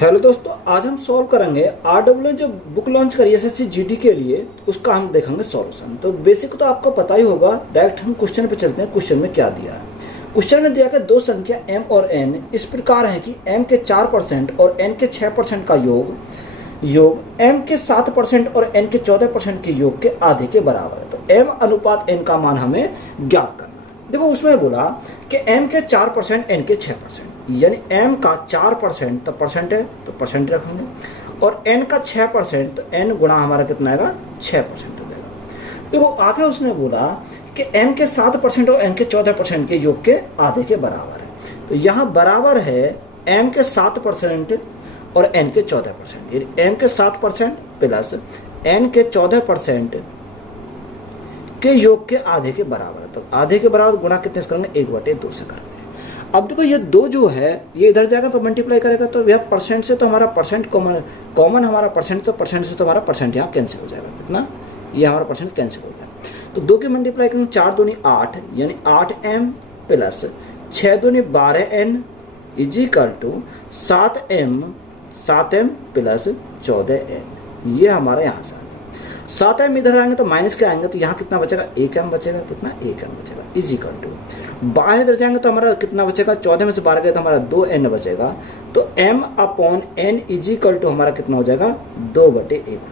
Hello दोस्तों, आज हम सॉल्व करेंगे आरडब्ल्यू जो बुक लॉन्च करी एसएससी जीडी के लिए, उसका हम देखेंगे सॉल्यूशन। तो बेसिक तो आपको पता ही होगा। डायरेक्ट हम क्वेश्चन पे चलते हैं। क्वेश्चन में क्या दिया है? क्वेश्चन में दिया कि दो संख्या m और n इस प्रकार है कि m के 4% और n के 6% का योग m के 7% और n के 14% के योग के आधे के बराबर है। तो m अनुपात n का मान हमें ज्ञात करना है। देखो उसमें बोला कि m के 4% n के 6%, यानी m का 4% तो परसेंट है तो परसेंट रखेंगे, और n का 6% तो n गुणा हमारा कितना आएगा 6% हो जाएगा। देखो आगे उसने बोला कि m के 7% और n के 14% के योग के आधे के बराबर है। तो यहाँ बराबर है m के 7% और n के 14%, यानी m के 7% प्लस n के 14% के योग के आधे के बराबर है। तो आधे के बराबर गुणा कितने से करेंगे? 1/2 से करेंगे। अब देखो ये दो जो है ये इधर जाएगा तो मल्टीप्लाई करेगा, तो यह परसेंट से तो हमारा परसेंट कॉमन हमारा परसेंट, तो परसेंट से तो हमारा परसेंट यहाँ कैंसिल हो जाएगा। कितना? ये हमारा परसेंट कैंसिल हो जाएगा। तो 2 की मल्टीप्लाई करेंगे, 4 दूनी 8, यानी 8m प्लस 6 दूनी 12n is equal to 7m plus 14n। ये हमारा यहाँ से 7m इधर आएंगे तो माइनस के आएंगे, तो यहाँ कितना बचेगा? 1m बचेगा। कितना? 1m बचेगा इजिकल टू 12 इधर जाएंगे तो हमारा कितना बचेगा? 14 में से 12 गए तो हमारा 2n बचेगा। तो m/n इजिकल टू हमारा कितना हो जाएगा? 2/1 हो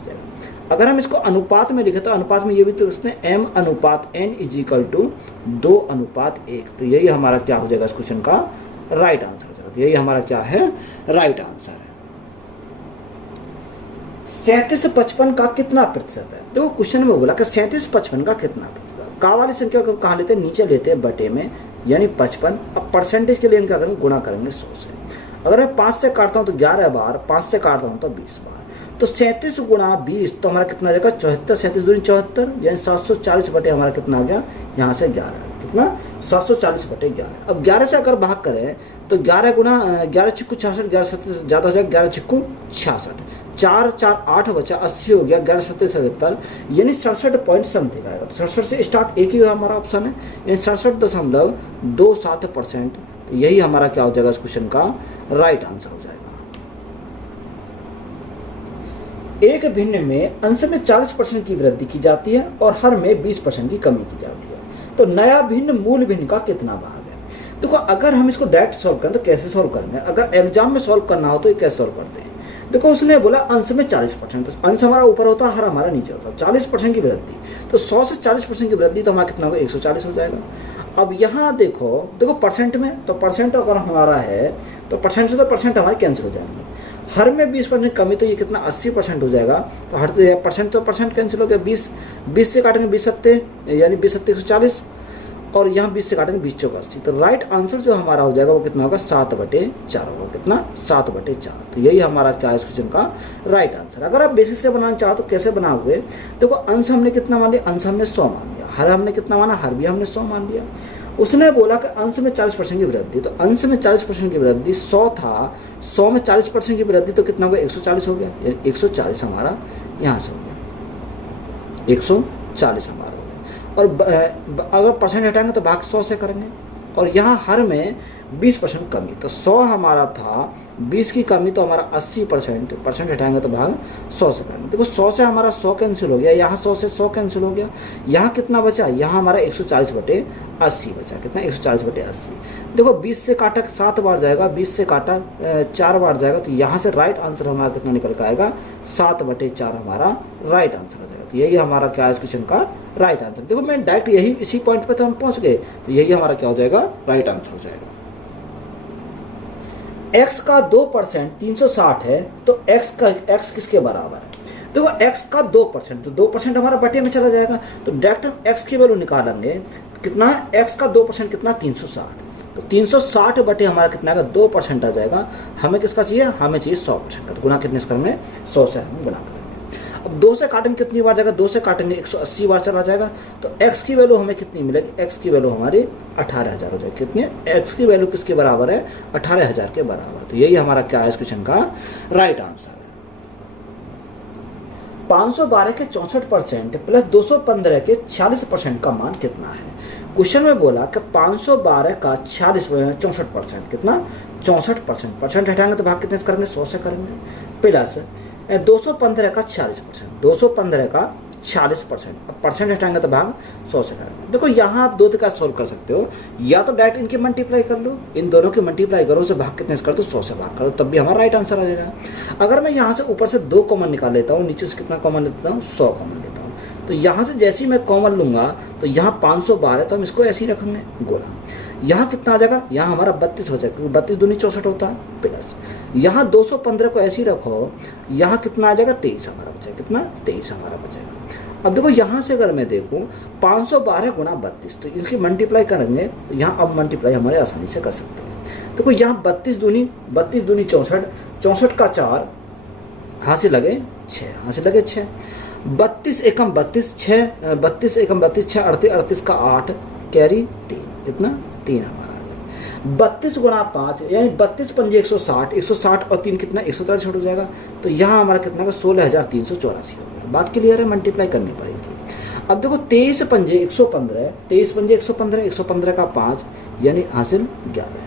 जाएगा। अगर हम इसको अनुपात में लिखे तो अनुपात में ये भी तो उसने m/n इजिकल टू 2/1। तो यही हमारा क्या हो जाएगा इस क्वेश्चन का राइट आंसर हो जाएगा। तो यही हमारा क्या है? राइट आंसर है। 37 से 55 का कितना प्रतिशत है? देखो क्वेश्चन में बोला कि 37 से 55 का कितना प्रतिशत। का वाली संख्या को कहाँ लेते हैं? नीचे लेते हैं बटे में, यानी 55। अब परसेंटेज के लिए इनका करेंगे गुणा करेंगे 100 से। अगर मैं 5 से काटता हूँ तो 11 बार, 5 से काटता हूँ तो 20 बार। तो 37 गुणा 20 तो हमारा कितना आ जाएगा? 74। 37 दूनी 74, यानी 740 बटे हमारा कितना आ गया? यहाँ से 11। कितना? 740 बटे 11। अब 11 से अगर भाग करें तो 11 गुणा 11 छिक्कू 66, 11 से ज़्यादा हो जाएगा, 11 छिक्कू 66, 4 4 8 बचा 80 हो गया, 11 7 77, यानी 67 पॉइंट समथिंग आएगा। तो 67 से स्टार्ट एक ही हमारा ऑप्शन है, यानी 67.27%। तो यही हमारा क्या हो जाएगा इस क्वेश्चन का राइट आंसर हो जाएगा। एक भिन्न में अंश में 40% की वृद्धि की जाती है और हर में 20% की कमी की जाती है। तो नया भिन्न मूल भिन्न का कितना भाग है? देखो अगर हम इसको डायरेक्ट सॉल्व करें तो कैसे सॉल्व करेंगे? अगर एग्जाम में सॉल्व करना हो तो ये कैसे सॉल्व करते हैं? देखो उसने बोला अंश में 40%, तो अंश हमारा ऊपर होता है, हर हमारा नीचे होता है। 40% की वृद्धि, तो 100 से 40% की वृद्धि तो हमारा कितना होगा? 140 हो जाएगा। अब यहाँ देखो परसेंट में, तो परसेंट अगर हमारा है तो परसेंट से तो परसेंट हमारे कैंसिल हो जाएंगे। हर में 20% कमी, तो ये कितना? 80% हो जाएगा। तो हर परसेंट तो परसेंट कैंसिल हो गया। 20 से काटेंगे 20 सत्ते, यानी 20 सत्ते 140, और यहाँ 20 से काटेंगे 20 चौक 80। तो राइट आंसर जो हमारा हो जाएगा वो कितना होगा? 7/4 होगा। कितना? 7/4। तो यही हमारा क्या है इस क्वेश्चन का राइट आंसर। अगर आप बेसिक से बनाना चाहो तो कैसे बनाओगे? देखो अंश हमने कितना मान लिया? अंश हमने 100 मान लिया। हर हमने कितना माना? हर भी हमने 100 मान लिया। उसने बोला कि अंश में 40% की वृद्धि, तो अंश में 40% की वृद्धि 100 था, 100 में 40% की वृद्धि तो कितना हो गया? 140 हो गया, यानी 140 हमारा यहाँ से हो गया। 140 हमारा हो गया। और अगर परसेंट हटाएंगे तो भाग 100 से करेंगे, और यहाँ हर में 20% कमी, तो 100 हमारा था, 20 की कमी तो हमारा 80%, परसेंट हटाएंगे तो भाग 100 से करेंगे। देखो 100 से हमारा 100 कैंसिल हो गया, यहाँ 100 से 100 कैंसिल हो गया, यहाँ कितना बचा? यहाँ हमारा 140/80 बचा। कितना? 140/80। देखो 20 से काटा 7 बार जाएगा, 20 से काटा 4 बार जाएगा, तो यहाँ से राइट आंसर हमारा कितना निकल कर आएगा? 7/4 हमारा राइट आंसर हो जाएगा। तो यही हमारा क्या है इस क्वेश्चन का राइट आंसर। देखो मैं डायरेक्ट यही इसी पॉइंट पे तो हम पहुंच गए, तो यही हमारा क्या हो जाएगा? राइट आंसर हो जाएगा। x का 2% 360 है, तो x किसके बराबर है? देखो x का 2%, तो 2% हमारा बटे में चला जाएगा, तो डायरेक्ट हम x की वैल्यू निकालेंगे। कितना? x का 2% कितना? 360। तो 360 बटे हमारा कितना आएगा? 2% आ जाएगा। हमें किसका चाहिए? हमें चाहिए 100% का। तो गुना कितने से करेंगे? 100 से हम गुना करेंगे। अब 2 से काटेंगे कितनी बार जाएगा? 2 से काटेंगे 180 बार चला जाएगा। तो x की वैल्यू हमें कितनी मिलेगी? x की वैल्यू हमारी 18,000 हो जाएगी। कितनी? x की वैल्यू किसके बराबर है? 18,000 के बराबर। तो यही हमारा क्या है इस क्वेश्चन का राइट आंसर है। 512 के 64% प्लस 215 के 46% का मान कितना है। क्वेश्चन में बोला कि 512 का 64% कितना 64%, परसेंट हटाएंगे तो भाग कितने से करेंगे 100 से करेंगे, प्लस 215 का 46%, 215 का 40%, अब परसेंट हटाएंगे तो भाग 100 से करेंगे। देखो यहाँ आप दो तरीका सोल्व कर सकते हो, या तो डायरेक्ट इनकी मल्टीप्लाई कर लो, इन दोनों की मल्टीप्लाई करो, उसे भाग कितने से कर दो 100 से भाग कर दो, तब भी हमारा राइट आंसर आ जाएगा। अगर मैं यहाँ से ऊपर से 2 कॉमन निकाल लेता हूँ, नीचे से कितना कॉमन लेता हूँ 100 कॉमन लेता हूँ, तो यहाँ से जैसे ही मैं कॉमन लूंगा तो यहाँ 512 तो हम इसको ऐसे ही रखेंगे गोला, यहाँ कितना आ जाएगा, यहाँ हमारा 32 बचा क्योंकि 32 दूनी 64 होता है, प्लस यहाँ 215 को ऐसे ही रखो, यहाँ कितना आ जाएगा 23 हमारा बचेगा, कितना 23 हमारा बचेगा। अब देखो यहाँ से अगर मैं देखूँ 512 गुणा 32, तो इसकी मल्टीप्लाई करेंगे तो यहाँ अब मल्टीप्लाई हमारे आसानी से कर सकते हैं। देखो यहाँ 32 दूनी 64, 64 का 4 हाँ से लगे 6, हाँ से लगे 6, 32 एकम 32 6, 32 एकम 32 6, 38 38 का 8 कैरी 3, कितना 3 हमारा आ गया। 32 गुणा 5 यानी 32 पंजे 160, 160 और 3 कितना 143 हो जाएगा, तो यहाँ हमारा कितना का 16,384 हो गया। बात क्लियर है, मल्टीप्लाई करनी पड़ेगी। अब देखो 23 पंजे 115, 23 पंजे 115, 115 का 5 यानी हासिल 11,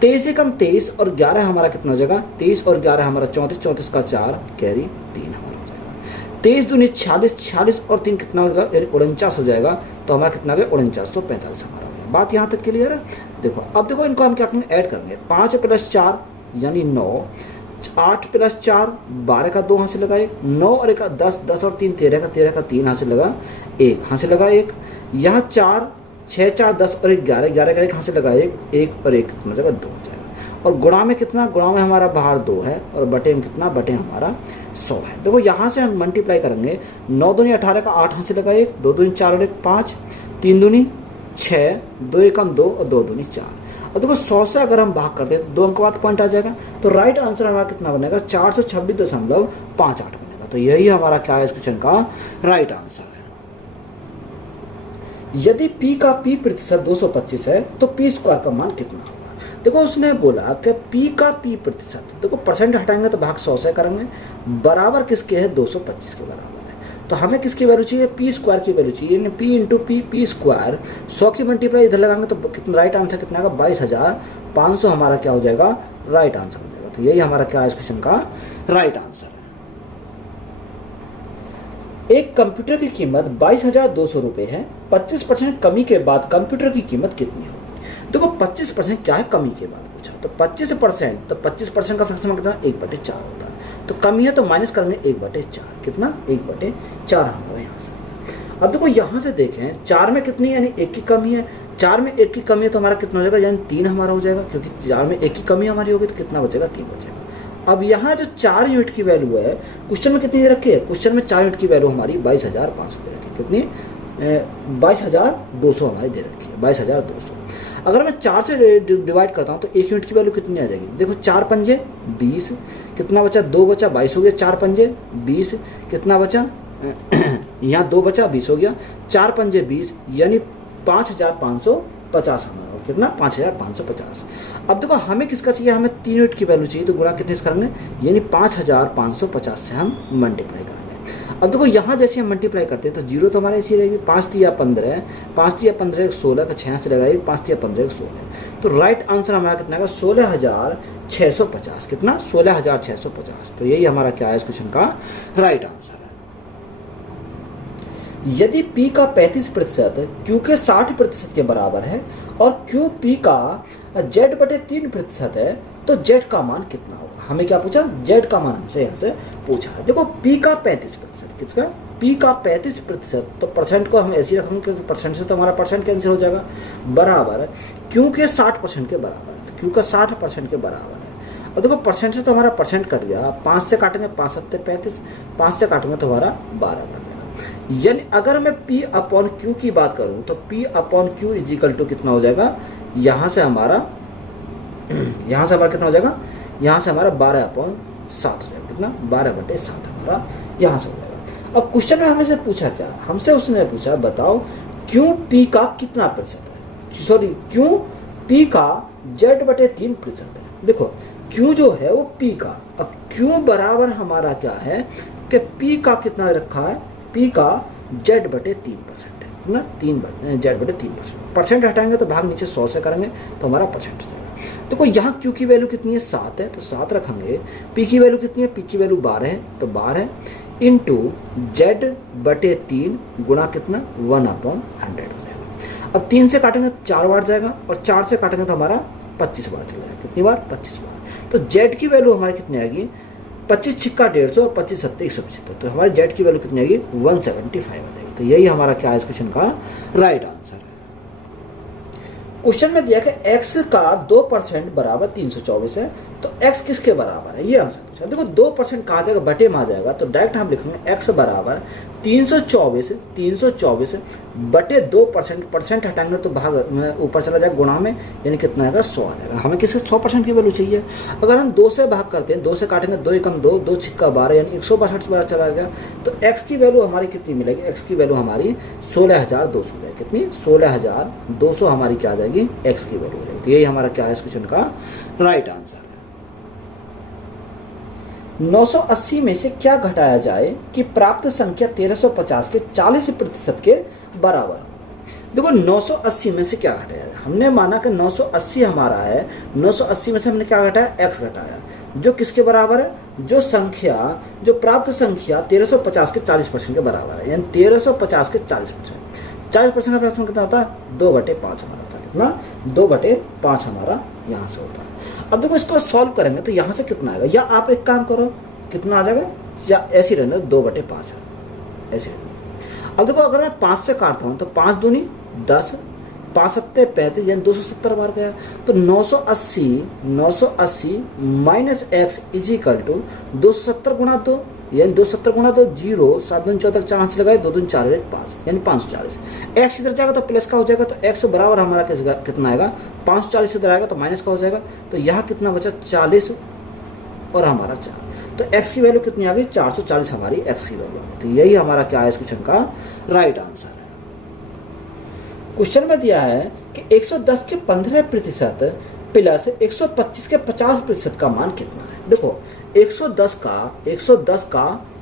23 एकम 23 और 11 हमारा कितना हो जाएगा, 23 और 11 हमारा 34, 34 का 4 कैरी 3 हमारा हो जाएगा। 23 दूनी 46, 46 और 3 कितना होगा यानी 49 हो जाएगा, तो हमारा कितना हो गया 4945 हमारा हो गया। बात यहाँ तक क्लियर है। देखो अब देखो इनको हम क्या करेंगे ऐड करेंगे, 5 प्लस 4 यानी 9, 8 प्लस 4 12 का 2 हाथ से लगाए, 9 और 1 10, 10 और 3 13 का 13 का 3 हाथ से लगा, 1 हाथ से लगा 1, यहाँ 4 6 4 10 और 11 11 का 1 हाथ से लगा 1 और 1 कितना जगह 2 हो जाएगा। और गुणा में कितना, गुणा में हमारा बाहर 2 है और बटे में कितना, बटे हमारा 100 है। देखो यहाँ से हम मल्टीप्लाई करेंगे, 9 दूनी 18 का 8 हाथ से लगा 1, 2 दूनी 4 और 1 5, 3 दूनी 6, 2 एकम 2 और 2 दूनी 4। और देखो 100 से अगर हम भाग करते हैं तो 2 अंक बाद पॉइंट आ जाएगा, तो राइट आंसर हमारा कितना बनेगा 426.58 बनेगा। तो यही हमारा क्या है इस क्वेश्चन का राइट आंसर है। यदि p का p प्रतिशत 225 है तो p स्क्वायर का मान कितना होगा। देखो उसने बोला कि p का p प्रतिशत, देखो परसेंट हटाएंगे तो भाग 100 से करेंगे, बराबर किसके है 225 के बराबर है, तो हमें किसकी वैल्यू चाहिए p स्क्वायर की वैल्यू चाहिए, यानी p इंटू p स्क्वायर 100 की मल्टीप्लाई इधर लगाएंगे तो कितना राइट आंसर कितना आएगा 22,500 हमारा क्या हो जाएगा राइट आंसर हो जाएगा। तो यही हमारा क्या है इस क्वेश्चन का राइट आंसर है। एक कंप्यूटर की कीमत 22,200 रुपये है, 25% कमी के बाद कंप्यूटर की कीमत कितनी होगी। देखो 25% क्या है कमी के बाद पूछा, तो 25% तो 25% का फ्रैक्शन कितना 1/4 होता है, तो कमी है तो माइनस करेंगे 1/4, कितना 1/4 हमारा यहाँ से। अब देखो यहाँ से देखें 4 में कितनी यानी 1 की कमी है, 4 में 1 की कमी है तो हमारा कितना हो जाएगा यानी 3 हमारा हो जाएगा, क्योंकि 4 में 1 की कमी हमारी होगी तो कितना बचेगा 3 बचेगा। अब यहाँ जो 4 यूनिट की वैल्यू है क्वेश्चन में कितनी दे रखी है, क्वेश्चन में 4 यूनिट की वैल्यू हमारी 22,500 दे रखी है, कितनी 22,200 हमारी दे रखी है 22,200। अगर मैं 4 से डिवाइड करता हूँ तो 1 यूनिट की वैल्यू कितनी आ जाएगी, देखो 4 पंजे 20, कितना बचा 2 बचा 22 हो गया, 4 पंजे 20 कितना बचा यहाँ 2 बचा 20 हो गया, 4 पंजे 20 यानी 5,550 हमारा हो, कितना 5,550। अब देखो हमें किसका चाहिए, हमें 3 यूनिट की वैल्यू चाहिए, तो गुणा कितने से करेंगे यानी 5,550 से हम मल्टीप्लाई करेंगे। अब देखो यहाँ जैसे हम मल्टीप्लाई करते हैं तो जीरो तो हमारा ऐसी रहेगी, 5 तिया 15, 5 तिया 15 16 का 6 से लगाइए, 5 तिया 15 16, तो राइट आंसर हमारा कितना का 16,650, कितना 16,650। तो यही हमारा क्या है इस क्वेश्चन का राइट आंसर है। यदि p का 35% q के 60% के बराबर है और q p का z/3% है तो z का मान कितना होगा। हमें क्या पूछा, z का मान हमसे यहाँ से पूछा है। देखो p का 35%, किसका p का 35%, तो परसेंट को हम ऐसे ही रखेंगे क्योंकि परसेंट से तो हमारा परसेंट कैंसिल हो जाएगा, बराबर q के 60% के बराबर, तो q का 60% के बराबर है। और देखो परसेंट से तो हमारा परसेंट कट गया, 5 से काटेंगे 5 7 35, 5 से काटेंगे तो हमारा 12 बन जाएगा। यानी अगर मैं p अपॉन q की बात करूं तो p upon q is equal to कितना हो जाएगा, यहाँ से हमारा कितना हो जाएगा, यहाँ से हमारा 12/7 हो जाएगा, कितना 12/7 हमारा यहाँ से हो जाएगा। अब क्वेश्चन में हमें से पूछा क्या, हमसे उसने पूछा बताओ क्यों p का कितना प्रतिशत है, सॉरी क्यों p का z/3% है। देखो q जो है वो p का, अब q बराबर हमारा क्या है कि पी का कितना रखा है, पी का जेड बटे 3% है ना, जेड बटे 3%। परसेंट हटाएंगे तो भाग नीचे 100 से करेंगे तो हमारा परसेंट जाएगा। देखो यहाँ क्यू की वैल्यू कितनी है, 7 है तो 7 रखेंगे। पी की वैल्यू कितनी है, पी की वैल्यू 12 है तो 12 है इंटू जेड बटे 3 गुणा कितना 1/100 हो जाएगा। अब 3 से काटेंगे 4 बार जाएगा और 4 से काटेंगे तो हमारा 25 बार चला जाएगा। कितनी बार, 25 बार। तो जेड की वैल्यू हमारी कितनी आएगी, 25 छिक्का 150 और 25 सत्ते 175। तो हमारे जेड की वैल्यू कितनी आएगी 175 आ जाएगी। तो यही हमारा क्या है इस क्वेश्चन का राइट आंसर है। क्वेश्चन में दिया कि x का 2% बराबर 324 है, तो x किसके बराबर है ये हमसे पूछा। देखो 2% कहाँ जाएगा, बटे में आ जाएगा, तो डायरेक्ट हम लिखेंगे x बराबर 324 बटे 2%। परसेंट हटाएंगे तो भाग ऊपर चला जाएगा, गुणा में यानी कितना आएगा 100 आ जाएगा। हमें किसके 100% की वैल्यू चाहिए। अगर हम 2 से भाग करते हैं, 2 से काटेंगे 2 एकम 2, 2 छिक्का 12 यानी 162 बार चला गया। तो x की वैल्यू हमारी कितनी मिलेगी, x की वैल्यू हमारी 16,200 जाएगी। कितनी 16,200 हमारी क्या आ जाएगी, x की वैल्यू हो जाएगी। तो यही हमारा क्या है इस क्वेश्चन का राइट आंसर है। 980 में से क्या घटाया जाए कि प्राप्त संख्या 1350 के 40% के बराबर। देखो 980 में से क्या घटाया जाए, हमने माना कि 980 हमारा है, 980 में से हमने क्या घटाया, x घटाया, जो किसके बराबर है, जो प्राप्त संख्या 1350 के 40% के बराबर है, यानी 1350 के 40%। 40% का फ्रैक्शन कितना होता है, 2/5 हमारा होता है। कितना 2/5 हमारा यहाँ से होता है। अब देखो इसको सॉल्व करेंगे तो यहाँ से कितना आएगा, या आप एक काम करो, कितना आ जाएगा, या ऐसे ही रहने 2/5 है ऐसे। अब देखो अगर मैं 5 से काटता हूँ तो 5 दूनी 10, 5 सत्ते 35 यानी 270 बार गया। तो 980 minus x is equal to 270 गुणा 2 यानी 270 गुणा 2 0, 7 दूनी 14 4 से लगाए 2 दूनी 4 5 यानी 540। एक्स इधर जाएगा तो प्लस का हो जाएगा, तो एक्स बराबर हमारा कितना आएगा 540 इधर आएगा तो माइनस का हो जाएगा। तो यहाँ कितना बचा 40 और हमारा 4। तो x की वैल्यू कितनी आ गई 440 हमारी x की वैल्यू। तो यही हमारा क्या है इस क्वेश्चन का राइट आंसर है। क्वेश्चन में दिया है कि 110 के 15% प्लस 125 के 50% का मान कितना है। देखो 110 का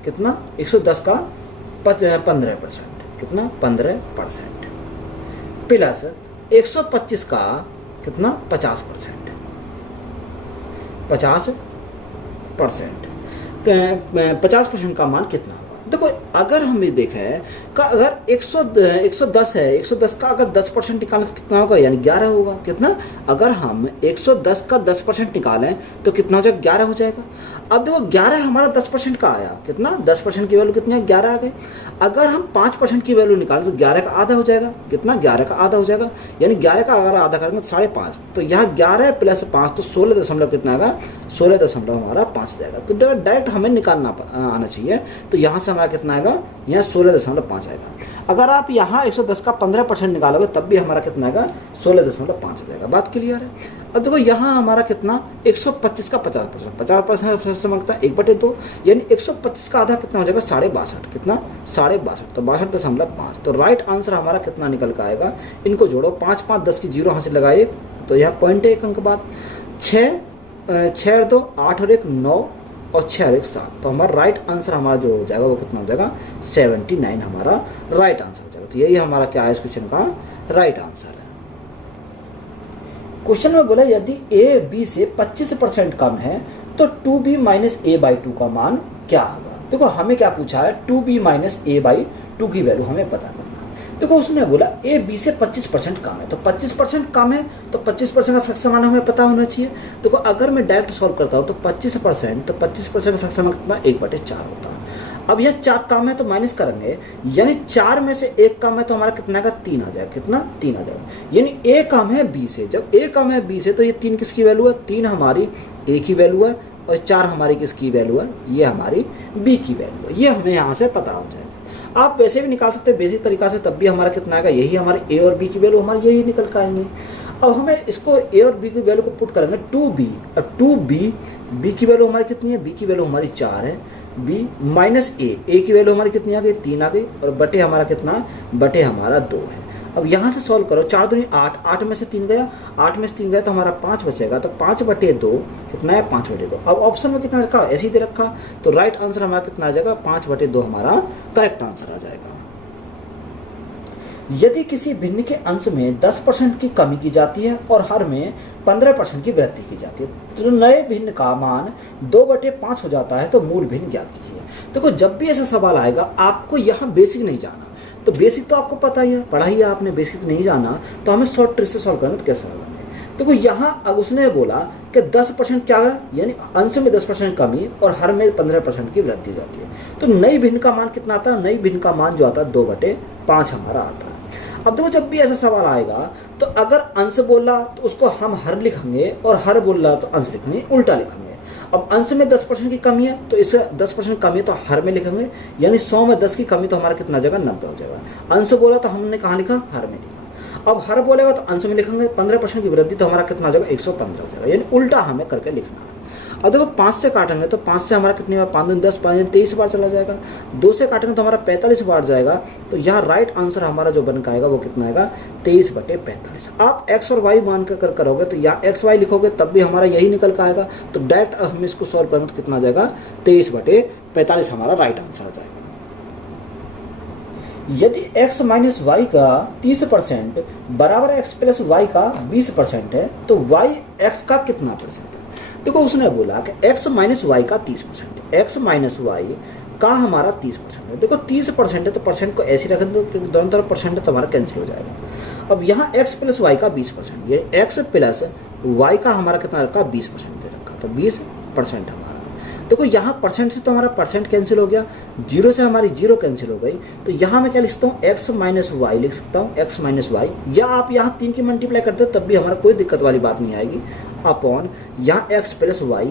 कितना, 110 का 15%, कितना 15% प्लस 125 का कितना 50%, 50% का मान कितना होगा। देखो अगर हम ये देखें का अगर 110 है, 110 का अगर 10% निकालें तो कितना होगा, यानी 11 होगा। कितना, अगर हम 110 का 10% निकालें तो कितना हो जाएगा 11 हो जाएगा। अब देखो 11 हमारा 10% का आया, कितना 10% की वैल्यू कितनी है 11 आ गई। अगर हम 5% की वैल्यू निकालें तो 11 का आधा हो जाएगा, कितना 11 का आधा हो जाएगा, यानी 11 का अगर आधा करेंगे तो 5.5। तो यहाँ 11 प्लस 5 तो 16 दशमलव कितना आएगा, 16 दशमलव हमारा 5 जाएगा। तो डायरेक्ट हमें निकालना आना चाहिए। तो यहाँ से हमारा कितना आएगा, यहाँ 16.5 आएगा। अगर आप यहाँ 110 का 15% निकालोगे तब भी हमारा कितना आएगा 16.5 आ जाएगा। बात क्लियर है। अब देखो यहाँ हमारा कितना 125 का 50%, 50% से मांगता है 1/2 यानी 125 का आधा कितना हो जाएगा 62.5, कितना 62.5, तो 62.5। तो राइट आंसर हमारा कितना निकल कर आएगा, इनको जोड़ो 5 5 10 की 0 हासिल लगाए तो यहाँ पॉइंट है 1 अंक बाद 6 और 2 8 और 1 9 और 6 और 1 7। तो हमारा राइट आंसर हमारा जो हो जाएगा वो कितना हो जाएगा 79 हमारा राइट आंसर हो जाएगा। तो यही हमारा क्या है इस क्वेश्चन का राइट आंसर है। क्वेश्चन में बोला यदि a b से 25% कम है तो 2b माइनस a/2 का मान क्या होगा। देखो हमें क्या पूछा है 2b माइनस a/2 की वैल्यू हमें पता करना। देखो उसने बोला a b से 25% कम है, तो 25% कम है तो 25% का फ्रैक्शन मान हमें पता होना चाहिए। देखो अगर मैं डायरेक्ट सॉल्व करता हूँ तो 25% का फ्रैक्शन मान कितना 1/4 होता है। अब यह 4 कम है तो माइनस करेंगे, यानी 4 में से 1 कम है तो हमारा कितना का 3 आ जाएगा, कितना 3 आ जाएगा। यानी a कम है b से, जब a कम है b से तो ये 3 किसकी वैल्यू है, 3 हमारी a की वैल्यू है और 4 हमारी किसकी वैल्यू है, ये हमारी b की वैल्यू है। ये हमें यहाँ से पता हो जाएगा। आप वैसे भी निकाल सकते हैं बेसिक तरीका से, तब भी हमारा कितना आएगा, यही हमारे a और b की वैल्यू हमारी यही निकल कर आएंगे। अब हमें इसको a और b की वैल्यू को पुट करेंगे 2b, अब 2b की वैल्यू हमारी कितनी है, b की वैल्यू हमारी 4 है, b माइनस a की वैल्यू हमारी कितनी आ गई 3 आ गई, और बटे हमारा कितना, बटे हमारा 2 है। अब यहाँ से सॉल्व करो, 4 दूनी 8, 8 में से 3 गया, 8 में से 3 गया तो हमारा 5 बचेगा, तो 5/2 कितना है, 5/2। अब ऑप्शन में कितना रखा, ऐसे ही दे रखा, तो राइट आंसर हमारा कितना आ जाएगा, 5/2 हमारा करेक्ट आंसर आ जाएगा। यदि किसी भिन्न के अंश में 10% की कमी की जाती है और हर में 15% की वृद्धि की जाती है, तो नए भिन्न का मान 2/5 हो जाता है, तो मूल भिन्न ज्ञात कीजिए। देखो जब भी ऐसा सवाल आएगा आपको यहाँ बेसिक नहीं जाना, तो बेसिक तो आपको पता ही है, पढ़ा ही है आपने, बेसिक नहीं जाना तो हमें शॉर्ट ट्रिक से सॉल्व करना, तो कैसे होगा। देखो यहाँ अब उसने बोला कि 10% क्या है, यानी अंश में 10% कमी और हर में 15% की वृद्धि हो जाती है, तो नई भिन्न का मान कितना आता है, नई भिन्न का मान जो आता है 2/5 हमारा आता है। अब देखो जब भी ऐसा सवाल आएगा तो अगर अंश बोला तो उसको हम हर लिखेंगे और हर बोल रहा तो अंश लिखेंगे, उल्टा लिखेंगे। अब अंश में 10% की कमी है तो इसे 10% कमी है तो हर में लिखेंगे, यानी 100 में 10 की कमी तो हमारा कितना आ जाएगा, 90 हो जाएगा। अंश बोला तो हमने कहाँ लिखा, हर में लिखा। अब हर बोलेगा तो अंश में लिखेंगे, 15% की वृद्धि तो हमारा कितना आ जाएगा, 115 हो जाएगा, यानी उल्टा हमें करके लिखना है। अब देखो 5 से काटेंगे तो 5 से हमारा कितनी बार, 5 10 5 23 बार चला जाएगा। 2 से काटेंगे तो हमारा 45 बार जाएगा, तो यहाँ राइट आंसर हमारा जो बन आएगा वो कितना आएगा, 23/45। आप x और y मान कर करोगे तो यहाँ x y लिखोगे तब भी हमारा यही निकल कर आएगा, तो डायरेक्ट हम इसको सॉल्व करेंगे तो कितना आ जाएगा, 23/45 हमारा राइट आंसर आ जाएगा। यदि x माइनस वाई का 30% बराबर x प्लस वाई का 20% है, तो y x का कितना परसेंट है। देखो उसने बोला कि x माइनस वाई का 30%, x माइनस वाई का हमारा 30% है। देखो 30% है तो परसेंट को ऐसे रखें तो दोनों तरफ परसेंट है तो हमारा कैंसिल हो जाएगा। अब यहाँ x प्लस वाई का 20%, ये x प्लस वाई का हमारा कितना रखा, 20% दे रखा, तो 20% हमारा। देखो यहाँ परसेंट से तो हमारा परसेंट कैंसिल हो गया, 0 से हमारी 0 कैंसिल हो गई, तो यहाँ मैं क्या लिख सकता हूँ, x माइनस वाई लिख सकता हूँ, x माइनस वाई, या आप यहाँ 3 की मल्टीप्लाई करते हो तब भी हमारा कोई दिक्कत वाली बात नहीं आएगी। अपॉन यहाँ x प्लस वाई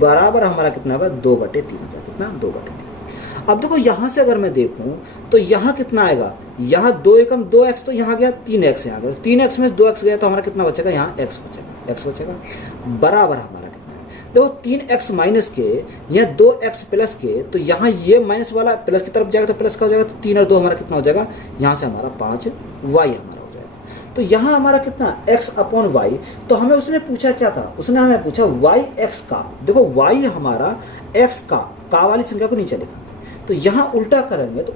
बराबर हमारा कितना होगा, 2/3 हो जाएगा, कितना, 2/3। अब देखो यहाँ से अगर मैं देखूँ तो यहाँ कितना आएगा, यहाँ 2 एकम 2x, तो यहाँ गया 3x, यहाँ गया 3x में 2x गया तो हमारा कितना बचेगा, यहाँ x बचेगा, x बचेगा बराबर हमारा देखो 3x माइनस के या 2x प्लस के, तो यहाँ ये माइनस वाला प्लस की तरफ जाएगा तो प्लस का हो जाएगा, तो 3 और 2 हमारा कितना हो जाएगा, यहाँ से हमारा 5y हमारा हो जाएगा। तो यहाँ हमारा कितना, x अपॉन y, तो हमें उसने पूछा क्या था, उसने हमें पूछा y x का। देखो y हमारा x का वाली संख्या को नीचे लिखा, तो यहाँ उल्टा करेंगे तो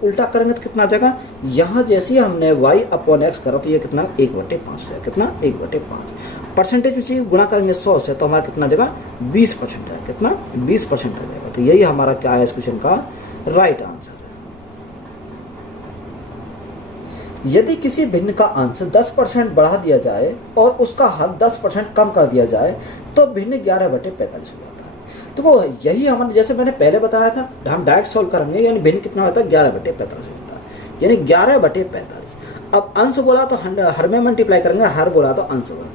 कितना आ जाएगा, यहाँ जैसे ही हमने y अपॉन x करा तो ये कितना, 1/5 है, कितना, 1/5। परसेंटेज में से गुणा करेंगे 100 से तो हमारा कितना जगह 20% है, कितना, 20% आ जाएगा। तो यही हमारा क्या है इस क्वेश्चन का राइट आंसर है। यदि किसी भिन्न का अंश 10% बढ़ा दिया जाए और उसका हल 10% कम कर दिया जाए तो भिन्न 11/45 हो जाता है। तो यही हमारे, जैसे मैंने पहले बताया था, हम डायरेक्ट सॉल्व करेंगे, यानी भिन्न कितना होता है, 11/45 होता है, यानी 11/45। अब अंश बोला तो हर में मल्टीप्लाई करेंगे, हर बोला तो अंश बोला,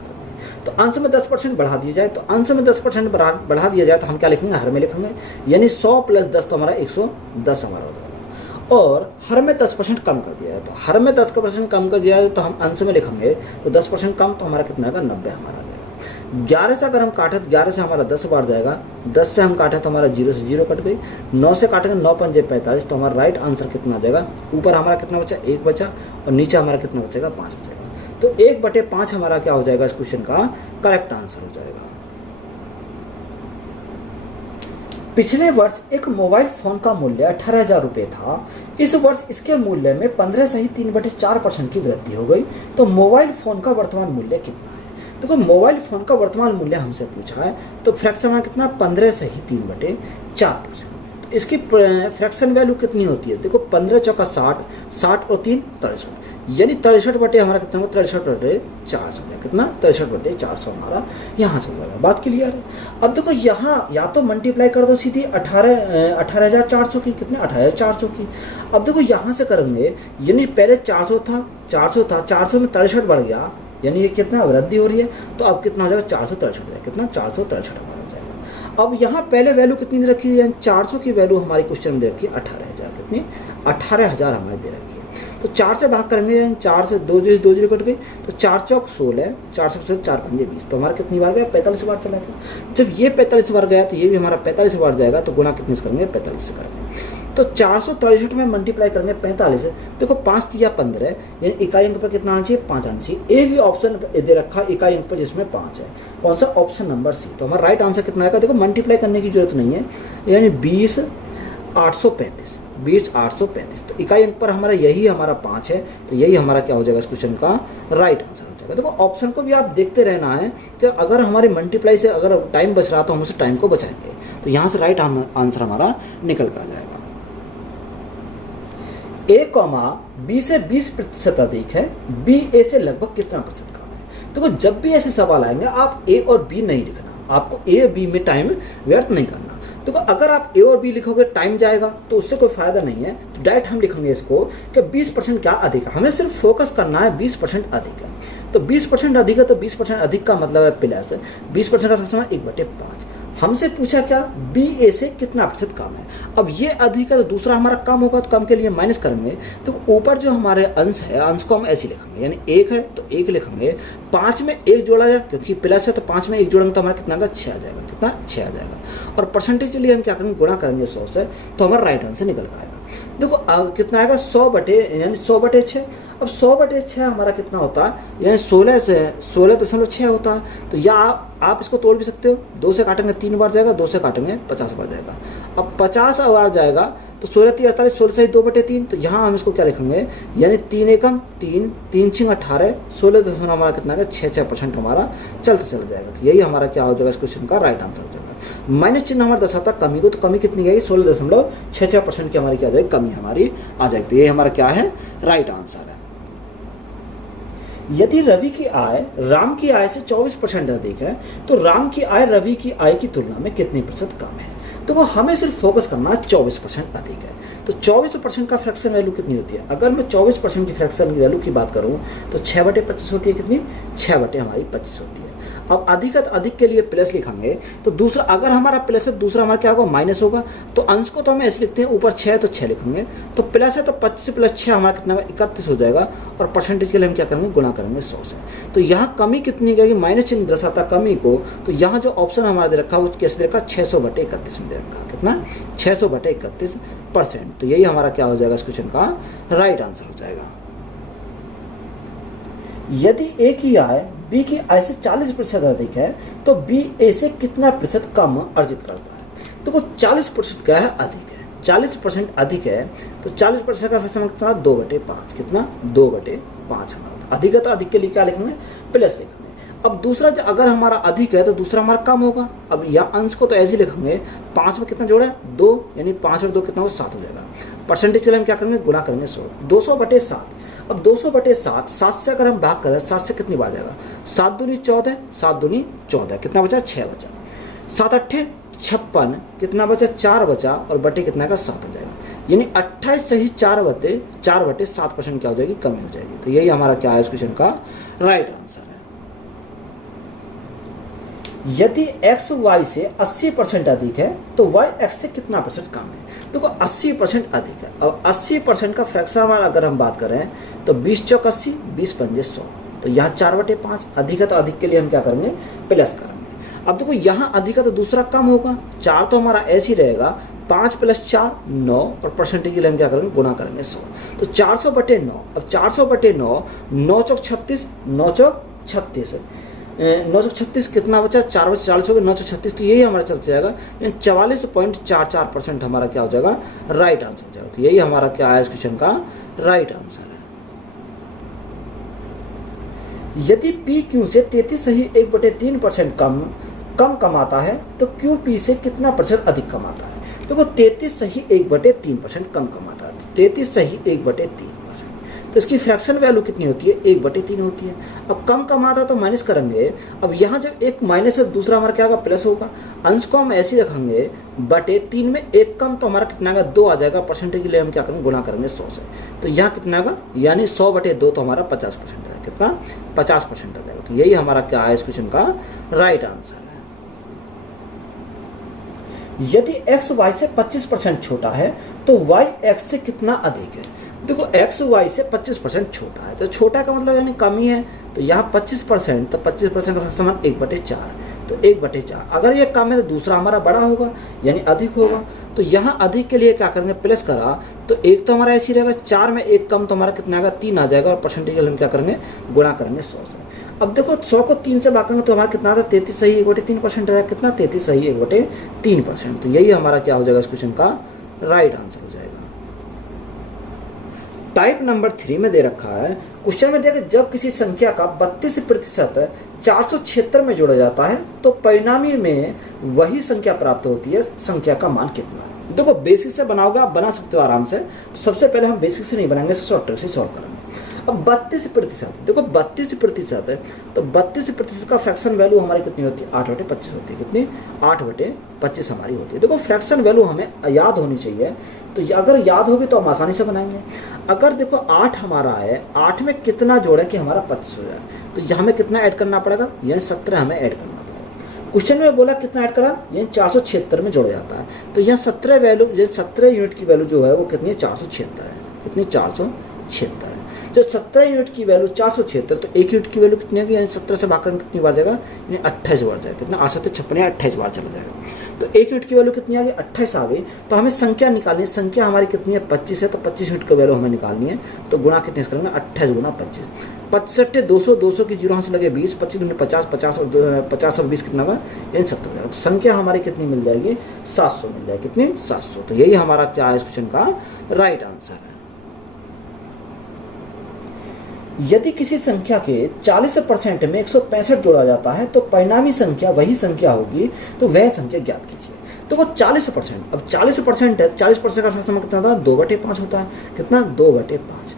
तो अंश में 10% बढ़ा दिया जाए, तो अंश में 10% बढ़ा दिया जाए तो हम क्या लिखेंगे, हर में लिखेंगे, यानी 100 प्लस 10 तो हमारा 110 हमारा हो जाएगा। और हर में 10% कम कर दिया जाए, तो हर में 10% कम कर दिया जाए तो हम अंश में लिखेंगे, तो 10% कम तो हमारा कितना आएगा, 90 हमारा आ जाएगा। 11 से अगर हम काटे तो 11 से हमारा 10 बार जाएगा, 10 से हम काटे तो हमारा 0 से 0 कट गई, 9 से काटेंगे 9 पंजे 45, तो हमारा राइट आंसर कितना आ जाएगा, ऊपर हमारा कितना बचा, 1 बचा, और नीचे हमारा कितना बचेगा, 5 बचेगा। तो 1/5 हमारा क्या हो जाएगा, इस क्वेश्चन का करेक्ट आंसर हो जाएगा। पिछले वर्ष एक मोबाइल फोन का मूल्य 18,000 रुपये था, इस वर्ष इसके मूल्य में 15 सही 3/4% की वृद्धि हो गई, तो मोबाइल फोन का वर्तमान मूल्य कितना है। देखो मोबाइल फोन का वर्तमान मूल्य हमसे पूछा है, तो फ्रैक्शन में कितना, 15 सही 3/4%। तो इसकी फ्रैक्शन वैल्यू कितनी होती है, देखो 15 चौका 60, 60 और 3 63, यानी 63 बटे हमारा कितना होगा, 63/400 हो गया, कितना, 63/400 हमारा यहाँ से हो जाएगा। बात क्लियर है। अब देखो यहाँ या तो मल्टीप्लाई कर दो सीधी 18,400 की, कितने, 18,400 की। अब देखो यहाँ से करेंगे, यानी पहले 400 था, 400 में 63 बढ़ गया, यानी ये कितना वृद्धि हो रही है, तो अब कितना हो जाएगा, 463 हो जाएगा, कितना, 463 हमारा हो जाएगा। अब यहाँ पहले वैल्यू कितनी दे रखी है, 400 की वैल्यू हमारी क्वेश्चन में दे रखी है 18,000, कितनी, 18,000 हमारी दे रखी है। तो 4 से भाग करेंगे, 4 से 2 0 कट गई, तो 4 चौक 16, 4 से 4 पंजे 20, तो हमारा कितनी बार गया, 45 बार चला गया। जब ये 45 बार गया तो ये भी हमारा 45 बार जाएगा, तो गुणा कितने से करेंगे, 45 से करेंगे। तो 463 में मल्टीप्लाई करेंगे 45 से, देखो 5 तिया 15, यानी इकाई अंक पर कितना आना चाहिए, 5 आना चाहिए। एक ही ऑप्शन दे रखा इकाई अंक पर जिसमें 5 है, कौन सा, ऑप्शन नंबर सी। तो हमारा राइट आंसर कितना आएगा, देखो मल्टीप्लाई करने की जरूरत नहीं है, यानी 20,835, 20,835। तो इकाई अंक पर हमारा यही हमारा 5 है, तो यही हमारा क्या हो जाएगा इस क्वेश्चन का राइट आंसर हो जाएगा। देखो ऑप्शन को भी आप देखते रहना है कि अगर हमारे मल्टीप्लाई से अगर टाइम बच रहा तो हम उस टाइम को बचाएंगे, तो यहाँ से राइट आंसर हमारा निकल कर आ जाएगा। ए कॉमा बी से 20% अधिक है, बी ए से लगभग कितना प्रतिशत कम है। देखो जब भी ऐसे सवाल आएंगे आप ए और बी नहीं लिखना, आपको ए और बी में टाइम व्यर्थ नहीं करना। देखो अगर आप ए और बी लिखोगे टाइम जाएगा तो उससे कोई फायदा नहीं है, तो डायरेक्ट हम लिखेंगे इसको कि 20% क्या अधिक है, हमें सिर्फ फोकस करना है 20% अधिक है। तो 20% अधिक है तो 20% अधिक का मतलब है प्लस 20% का फ्रैक्शन 1/5। हमसे पूछा क्या, बी ए से कितना प्रतिशत कम है। अब ये अधिक है तो दूसरा हमारा कम होगा, तो कम के लिए माइनस करेंगे, तो ऊपर जो हमारे अंश है अंश को हम ऐसे लिखेंगे, यानी 1 है तो 1 लिखेंगे, 5 में 1 जोड़ा जाए क्योंकि प्लस है तो 5 में 1 जोड़ेंगे तो हमारा कितना आएगा, 6 आ जाएगा, कितना 6 आ जाएगा। और परसेंटेज के लिए हम क्या करेंगे, गुणा करेंगे 100 से, तो हमारा राइट आंसर निकल पाएगा। देखो कितना आएगा, 100/6। अब 100/6 हमारा कितना होता है, यानी 16.6 होता है। तो या आप इसको तोड़ भी सकते हो, 2 से काटेंगे 3 बार जाएगा, 2 से काटेंगे 50 बार जाएगा। अब 50 बार जाएगा तो 16 3 48, 16 से 2/3। तो यहाँ हम इसको क्या लिखेंगे, यानी 3 एकम 3, 3 6 18, 16 हमारा कितना है 6% हमारा चलते चला जाएगा। तो यही हमारा क्या हो जाएगा इस क्वेश्चन का राइट आंसर हो जाएगा। माइनस चिन्ह हमारा दर्शाता कमी को, तो कमी कितनी आएगी, 16.66% की हमारी क्या आ जाएगी, कमी हमारी आ जाएगी। तो ये हमारा क्या है, राइट आंसर है। यदि रवि की आय राम की आय से 24% अधिक है तो राम की आय रवि की आय की तुलना में कितनी प्रतिशत कम है। तो वो हमें सिर्फ फोकस करना है 24% अधिक है। तो 24% का फ्रैक्शन वैल्यू कितनी होती है, अगर मैं 24% की फ्रैक्शन वैल्यू की बात करूं तो 6/25 होती है, कितनी, 6/25 होती है। अब अधिक अधिक के लिए प्लस लिखेंगे, तो दूसरा अगर हमारा प्लस है दूसरा हमारा क्या होगा, माइनस होगा। तो अंश को तो हम ऐसे लिखते हैं, ऊपर 6 है तो 6 लिखेंगे, तो प्लस है तो 25 + 6 हमारा कितना 31 हो जाएगा। और परसेंटेज के लिए हम क्या करेंगे, गुणा करेंगे 100 से। तो यहाँ कमी कितनी गई, माइनस चिन्ह दर्शाता कमी को। तो यहाँ जो ऑप्शन हमारा दे रखा है वो कैसे दे रखा, 600/31 में दे रखा, कितना, 600/31%। तो यही हमारा क्या हो जाएगा इस क्वेश्चन का राइट आंसर हो जाएगा। यदि ए की आय बी की आय से 40% अधिक है तो बी ए से कितना प्रतिशत कम अर्जित करता है। तो वो 40% क्या है, अधिक है, 40% अधिक है। तो 40% का फ्रैक्शन कितना, 2/5, कितना, 2/5 हमारा। अधिक है तो अधिक के लिए क्या लिखेंगे, प्लस लिखेंगे। अब दूसरा जो अगर हमारा अधिक है तो दूसरा हमारा कम होगा। अब यहाँ अंश को तो ऐसे लिखेंगे, 5 में कितना जोड़ा है, 2, यानी 5 और 2 कितना हो, 7 हो जाएगा। परसेंटेज के लिए हम क्या करेंगे, गुणा करेंगे 100, 200/7। अब 200/7, 7 से अगर हम भाग करें, 7 से कितनी बार जाएगा, 7 दूनी 14, 7 दूनी 14, कितना बचा, 6 बचा। 7 8 56, कितना बचा, 4 बचा, और बटे कितना का 7 हो जाएगा। यानी 28 सही 4/7% क्या हो जाएगी, कमी हो जाएगी। तो यही हमारा क्या है इस क्वेश्चन का राइट आंसर है। यदि x y से 80% अधिक है तो y x से कितना % कम है। देखो 80% अधिक है। अब 80% का फ्रैक्शन हमारा अगर हम बात करें तो 20 चौक 80, 20 पंजे 100। तो यहाँ 4/5 अधिक है तो अधिक के लिए हम क्या करेंगे, प्लस करेंगे। अब देखो यहाँ अधिक है तो दूसरा कम होगा, 4 तो हमारा ऐसे ही रहेगा, 5 + 4 9, और परसेंटेज के लिए हम क्या करेंगे, गुणा करेंगे 100। तो 400/9। अब 400/9, 9 चौक 36, 9 चौक 36, 9 चौक 36 कितना बचा, 4 बचा, 40 हो गया, 9 चौक 36। तो यही हमारा चल जाएगा, 44.44% हमारा क्या हो जाएगा, राइट आंसर हो जाएगा। तो यही हमारा क्या है इस क्वेश्चन का राइट आंसर है। यदि पी क्यू से 33 सही 1/3% कम कमाता है तो क्यू पी से कितना % अधिक कमाता है। देखो 33 सही 1/3% कम कमाता है, 33 सही 1/3%। तो इसकी फ्रैक्शन वैल्यू कितनी होती है, 1/3 होती है। अब कम कमाता तो माइनस करेंगे। अब यहाँ जब एक माइनस है दूसरा हमारा क्या होगा, प्लस होगा। अंश को हम ऐसे ही रखेंगे, /3 में एक कम तो हमारा कितना आएगा, 2 आ जाएगा। परसेंटेज के लिए हम क्या करेंगे, गुणा करेंगे 100 से। तो यहाँ कितना आएगा, यानी 100/2 तो हमारा 50% है, कितना, 50% आ जाएगा। तो यही हमारा क्या है इस क्वेश्चन का राइट आंसर है। यदि x y से 25% छोटा है तो y x से कितना अधिक है। देखो x y से 25% छोटा है, तो छोटा का मतलब यानी कम ही है। तो यहाँ 25%, तो 25% का समान 1/4, तो 1/4। अगर ये कम है तो दूसरा हमारा बड़ा होगा यानी अधिक होगा। तो यहाँ अधिक के लिए क्या करेंगे, प्लस करा तो एक तो हमारा ऐसे ही रहेगा, 4 में 1 कम तो हमारा कितना आएगा, 3 आ जाएगा, और परसेंटेज के लिए हम क्या करेंगे, गुणा करेंगे 100 से। अब देखो 100 को 3 से भाग करेंगे तो हमारा कितना आता है, 33 सही 1/3% आएगा। कितना, 33 सही 1/3%। तो यही हमारा क्या हो जाएगा, इस क्वेश्चन का राइट आंसर हो जाएगा। टाइप नंबर 3 में दे रखा है, क्वेश्चन में देखा जब किसी संख्या का 32% 476 में जोड़ा जाता है तो परिणामी में वही संख्या प्राप्त होती है, संख्या का मान कितना है। देखो बेसिक से बनाओगे, आप बना सकते हो आराम से। तो सबसे पहले हम बेसिक से नहीं बनाएंगे, शॉर्ट ट्रिक से सॉल्व करेंगे। अब 32%, देखो 32% है तो 32% का फ्रैक्शन वैल्यू हमारी कितनी होती है, 8/25 होती है। कितनी, 8/25 हमारी होती है। देखो फ्रैक्शन वैल्यू हमें याद होनी चाहिए, तो अगर याद होगी तो हम आसानी से बनाएंगे। अगर देखो 8 हमारा है, 8 में कितना जोड़े कि हमारा 25 हो जाए, तो यहाँ हमें कितना ऐड करना पड़ेगा, यह 17 हमें ऐड करना पड़ेगा। क्वेश्चन में बोला कितना ऐड करा, ये 476 में जोड़ा जाता है। तो यह 17 वैल्यू, ये 17 यूनिट की वैल्यू जो है वो कितनी है, 476 है। कितनी, 476 है। जो 17 यूनिट की वैल्यू 476, तो 1 यूनिट की वैल्यू कितनी है, यानी 17 से भाग करके कितनी बार जाएगा, यानी 28 बार जाएगा। कितना, 8 7 56 28 बार चला जाएगा। तो 1 यूनिट की वैल्यू कितनी आ गई, 28 आ गई। तो हमें संख्या निकालनी है, संख्या हमारी कितनी है, 25 है। तो 25 यूनिट की वैल्यू हमें निकालनी है, तो गुणा कितने से करेंगे, 28 गुणा 25। 65 200, 200 की जीरो से लगे 20, 25 गुना 50, 50 और 20 कितना होगा, यानी 70 हो जाएगा। तो संख्या हमारी कितनी मिल जाएगी, 700 मिल जाएगी। कितनी, 700। तो यही हमारा क्या है, इस क्वेश्चन का राइट आंसर है। यदि किसी संख्या के 40% में 165 जोड़ा जाता है तो परिणामी संख्या वही संख्या होगी, तो वह संख्या ज्ञात कीजिए। तो वो 40%, अब 40% है, 40% का फ्रैक्शन कितना होता है, 2/5 होता है। कितना, 2/5।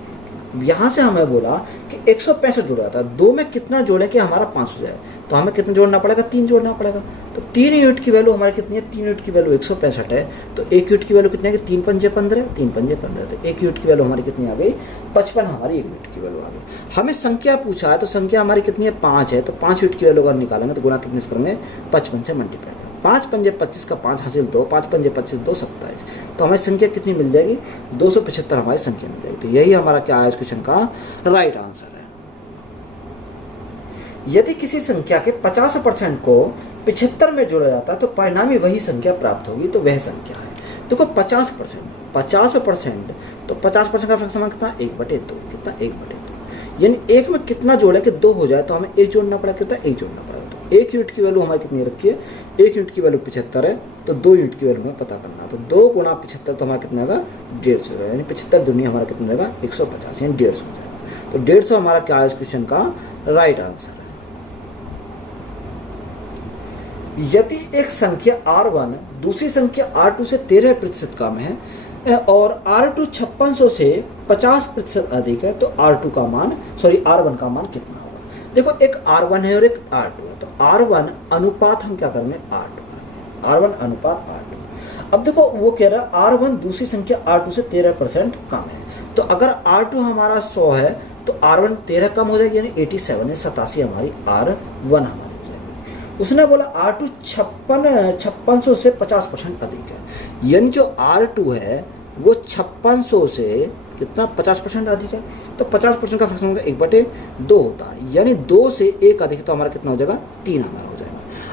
यहाँ से हमें बोला कि 165 जोड़ा जाता है, 2 में कितना जोड़े कि हमारा 5 हो जाए, तो हमें कितना जोड़ना पड़ेगा, 3 जोड़ना पड़ेगा। तो 3 यूनिट की वैल्यू हमारी कितनी है, 3 यूनिट की वैल्यू 165 है। तो 1 यूनिट की वैल्यू कितनी है, 3 पंजे 15, 3 पंजे 15। तो 1 यूनिट की वैल्यू हमारी कितनी आ गई, 55 हमारी 1 यूनिट की वैल्यू आ गई। हमें संख्या पूछा है, तो संख्या हमारी कितनी है, 5 है। तो 5 यूनिट की वैल्यू अगर निकालेंगे तो गुणा कितने से करेंगे, 55 से मल्टीप्लाई करेंगे। 5 पंजे 25 का 5 हासिल 2, 5 पंजे 25 2 27। तो हमारी संख्या कितनी मिल जाएगी, 275 हमारी संख्या मिल जाएगी। तो यही हमारा क्या है, इस क्वेश्चन का राइट आंसर है। यदि किसी संख्या के 50% को 75 में जोड़ा जाता है तो परिणामी वही संख्या प्राप्त होगी, तो वह संख्या है। देखो 50%, तो 50% का फ्रैक्शन कितना, 1/2। कितना, 1/2। यानी 1 में कितना जोड़े कि 2 हो जाए, तो हमें 1 जोड़ना पड़ेगा। कितना, 1 जोड़ना पड़ेगा। तो 1 यूनिट की वैल्यू हमारी कितनी रखी है, 1 यूनिट की वैल्यू 75 है। तो 2 यूनिट की वैल्यू हमें पता करना है। तो 2 गुणा 75 तो हमारा कितना होगा, 150 होगा। यानी 75 दुनिया हमारा कितना होगा, 150, यानी 150 हो जाएगा। तो 150 हमारा क्या है, इस क्वेश्चन का राइट आंसर है। यदि एक संख्या R1 दूसरी संख्या R2 से 13% कम है और R2 5600 से 50% अधिक है, तो R1 का मान कितना होगा। देखो एक R1 है और एक R2 है, तो R1 अनुपात हम क्या करेंगे, R2 करेंगे। R1 अनुपात R2। अब देखो वो कह रहा है R1 दूसरी संख्या R2 से 13% कम है। तो अगर R2 हमारा 100 है तो R1 13 कम हो जाएगी, यानी 87 है, 87 हमारी R1 हमारी। उसने बोला R2 5600 से 50% अधिक है, यानी जो R2 है वो 5600 से कितना, 50% अधिक है। तो 50% का फ्रैक्शन 1/2 होता है, यानी 2 से 1 अधिक, तो हमारा कितना हो जाएगा, 3 हमारा हो जाएगा।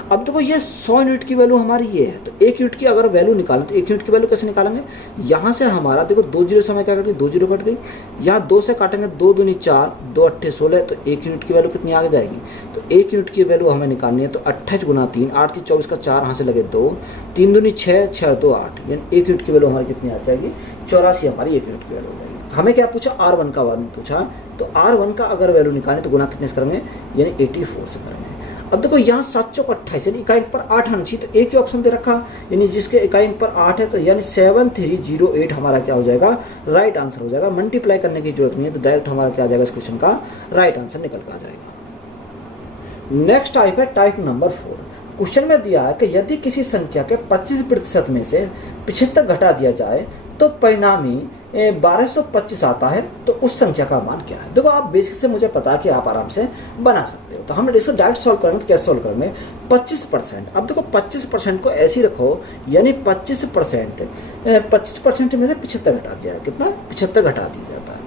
अब देखो ये 100 यूनिट की वैल्यू हमारी ये है, तो 1 यूनिट की अगर वैल्यू निकालें तो 1 यूनिट की वैल्यू कैसे निकालेंगे, यहाँ से हमारा देखो 2 जीरो से हमें क्या कट गई, 2 जीरो कट गई। यहाँ 2 से काटेंगे, 2 दूनी 4, 2 8 16, तो 1 यूनिट की वैल्यू कितनी आगे जाएगी। तो 1 यूनिट की वैल्यू हमें निकालनी है, तो 28 गुना 3, 8 3 24 का 4 यहाँ से लगे 2, 3 दूनी 6, 6 2 8, यानी 1 यूनिट की वैल्यू हमारी कितनी आ जाएगी, 84 हमारी 1 यूनिट की वैल्यू हो जाएगी। हमें क्या पूछा, R1 का वैल्यू पूछा, तो R1 का अगर वैल्यू निकालें तो गुना कितने से करेंगे, यानी 84 से करेंगे। अब देखो यहाँ 7 चौक 28, यानी इकाई पर 8 आना चाहिए, तो एक ही ऑप्शन दे रखा, यानी जिसके इकाई पर 8 है, तो यानी 7308 हमारा क्या हो जाएगा, राइट आंसर हो जाएगा। मल्टीप्लाई करने की जरूरत नहीं है, तो डायरेक्ट हमारा क्या आ जाएगा, इस क्वेश्चन का राइट आंसर निकल कर आ जाएगा। नेक्स्ट टाइप है टाइप नंबर 4। क्वेश्चन में दिया है कि यदि किसी संख्या के 25% में से 75 घटा दिया जाए तो परिणामी 1225 आता है, तो उस संख्या का मान क्या है। देखो आप बेसिक से मुझे पता है कि आप आराम से बना सकते हो, तो हम इसको डायरेक्ट सॉल्व करेंगे। तो कैसे सॉल्व करेंगे, 25%। अब देखो 25% को ऐसे ही रखो, यानी 25% में से 75 घटा दिया, कितना, 75 घटा दिया जाता है।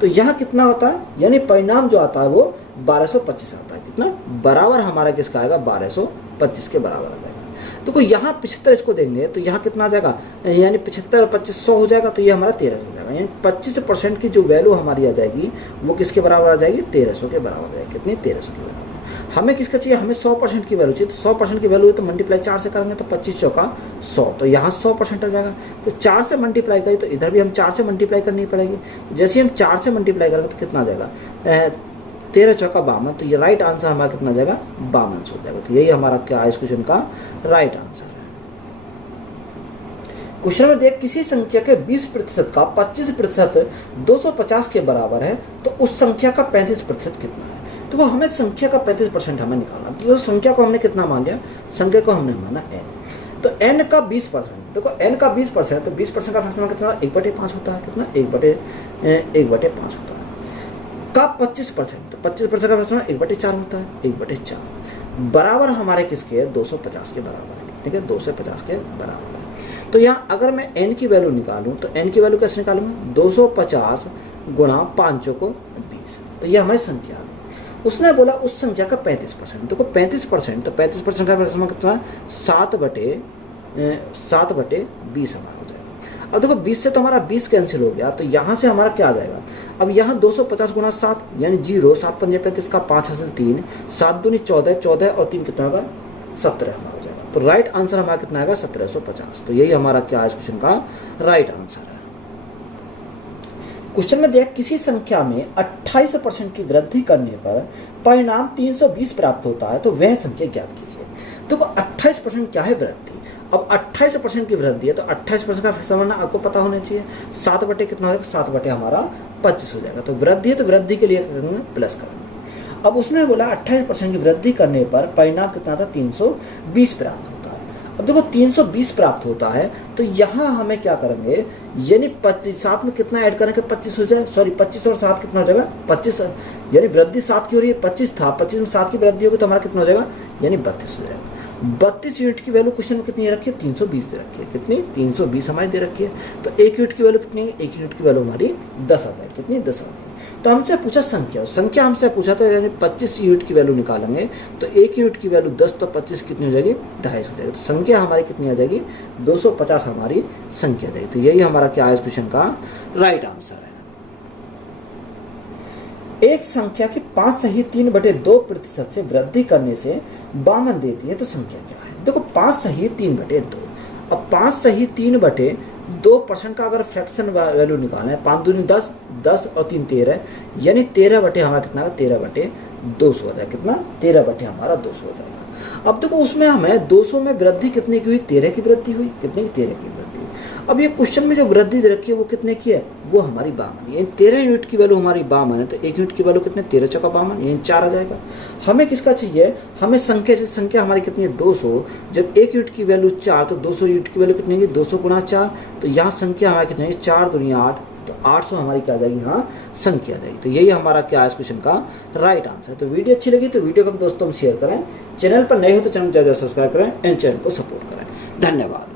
तो यहाँ कितना होता है, यानी परिणाम जो आता है वो 1225 आता है। कितना बराबर हमारा किसका आएगा, 1225 के बराबर आ जाएगा। देखो यहाँ 75 इसको देंगे तो यहाँ कितना आ जाएगा, यानी 75 और 25 100 हो जाएगा, तो ये हमारा 1300 हो जाएगा। यानी 25% की जो वैल्यू हमारी आ जाएगी वो किसके बराबर आ जाएगी, 1300 के बराबर आ जाएगी। कितनी, 1300 के बराबर। हमें किसका चाहिए, हमें 100% की वैल्यू चाहिए। तो 100% की वैल्यू है तो मल्टीप्लाई 4 से करेंगे तो 25 चौका 100, तो यहाँ 100% आ जाएगा। तो 4 से मल्टीप्लाई करें तो इधर भी हम 4 से मल्टीप्लाई करनी पड़ेगी। जैसे हम 4 से मल्टीप्लाई करेंगे तो कितना आ जाएगा, 13 चौका 52, तो ये राइट आंसर हमारा कितना आ जाएगा, 52 हो जाएगा। तो यही हमारा क्या है इस क्वेश्चन का राइट आंसर है। क्वेश्चन में देख, किसी संख्या के 20% का 25% 250 के बराबर है तो उस संख्या का 35% कितना है। तो वो हमें संख्या का 35% हमें निकालना। तो संख्या को हमने कितना मान लिया, संख्या को हमने माना n। तो n का 20%, देखो n का 20%, तो 20% का फ्रैक्शन कितना, 1/5 होता है। कितना, 1/5 होता है। का 25%, तो 25% का फ्रैक्शन 1/4 होता है, 1/4 बराबर हमारे किसके, 250 के बराबर है। ठीक है, 250 के बराबर है। तो यहाँ अगर मैं n की वैल्यू निकालूं तो n की वैल्यू कैसे निकालूंगा, 250 गुणा 5 को 20, तो ये हमारी संख्या है। उसने बोला उस संख्या का 35%, देखो 35%, तो 35% का फ्रैक्शन कितना, 7/20 हमारा हो जाएगा। अब देखो 20 से तो हमारा 20 कैंसिल हो गया, तो यहाँ से हमारा क्या आ जाएगा, अब यहाँ 250 गुणा 7 यानी 0, 7 पंजे 35 का 5 हासिल 3, 7 दूनी 14, 14 और 3 कितना होगा, 17 हमारा हो जाएगा। तो राइट आंसर हमारा कितना आएगा, 1750। तो यही हमारा क्या है इस क्वेश्चन का राइट आंसर है। क्वेश्चन में देख, किसी संख्या में 28% की वृद्धि करने पर परिणाम 320 प्राप्त होता है तो वह संख्या ज्ञात कीजिए। तो 28% क्या है, वृद्धि। अब 28% की वृद्धि है तो 28% का फ्रैक्शन आपको पता होना चाहिए, 7 कितना होगा, 7 हमारा 25 हो जाएगा। तो वृद्धि है तो वृद्धि के लिए प्लस करेंगे। अब उसने बोला 28% की वृद्धि करने पर परिणाम कितना था, 320 प्राप्त होता है। अब देखो 320 प्राप्त होता है तो यहाँ हमें क्या करेंगे, यानी 25 साथ में कितना ऐड करेंगे, 25 हो जाए, सॉरी 25 और 7 कितना हो जाएगा, 25, यानी वृद्धि 7 की हो रही है, 25 था, 25 में 7 की वृद्धि होगी तो हमारा कितना हो जाएगा, यानी 32 हो जाएगा। 32 यूनिट की वैल्यू क्वेश्चन में कितनी रखी है, 320 दे रखी है। कितनी, 320 हमारी दे रखी है। तो 1 यूनिट की वैल्यू कितनी है, 1 यूनिट की वैल्यू हमारी 10 आ जाएगी। कितनी, 10 आ जाएगी। तो हमसे पूछा संख्या हमसे पूछा तो यानी 25 यूनिट की वैल्यू निकालेंगे तो 1 यूनिट की वैल्यू 10, तो 25 कितनी हो जाएगी, 250 हो जाएगी। तो संख्या हमारी कितनी आ जाएगी, 250 हमारी संख्या आ जाएगी। तो यही हमारा क्या है इस क्वेश्चन का राइट आंसर है। एक संख्या की 5 सही 3/2% से वृद्धि करने से 52 देती है तो संख्या क्या है। देखो 5 सही 3/2, अब 5 सही 3/2% का अगर फ्रैक्शन वैल्यू निकालना है, 5 दूनी 10, 10 और 3 13, यानी 13 बटे हमारा कितना, 13/200 हो जाएगा। कितना, 13 हमारा 200 हो जाएगा। अब देखो उसमें हमें 200 में वृद्धि कितने की हुई, 13 की वृद्धि हुई। कितने की, 13 की वृद्धि। अब ये क्वेश्चन में जो वृद्धि दे रखी है वो कितने की है, वो हमारी 52, यानी 13 यूनिट की वैल्यू हमारी 52 है। तो 1 यूनिट की वैल्यू कितने, 13 चौका 52, यानी 4 आ जाएगा। हमें किसका चाहिए, हमें संख्या हमारी कितनी है, 200। जब 1 यूनिट की वैल्यू 4 तो 200 यूनिट की वैल्यू कितनी है, 200 गुणा 4, तो यहाँ संख्या हमारी कितनी है, 4 दूनी 8, तो 800 हमारी क्या आ जाएगी, यहाँ संख्या आ जाएगी। तो यही हमारा क्या है इस क्वेश्चन का राइट आंसर है। तो वीडियो अच्छी लगी तो वीडियो को दोस्तों में शेयर करें, चैनल पर नए हो तो चैनल को सब्सक्राइब करें एंड चैनल को सपोर्ट करें। धन्यवाद।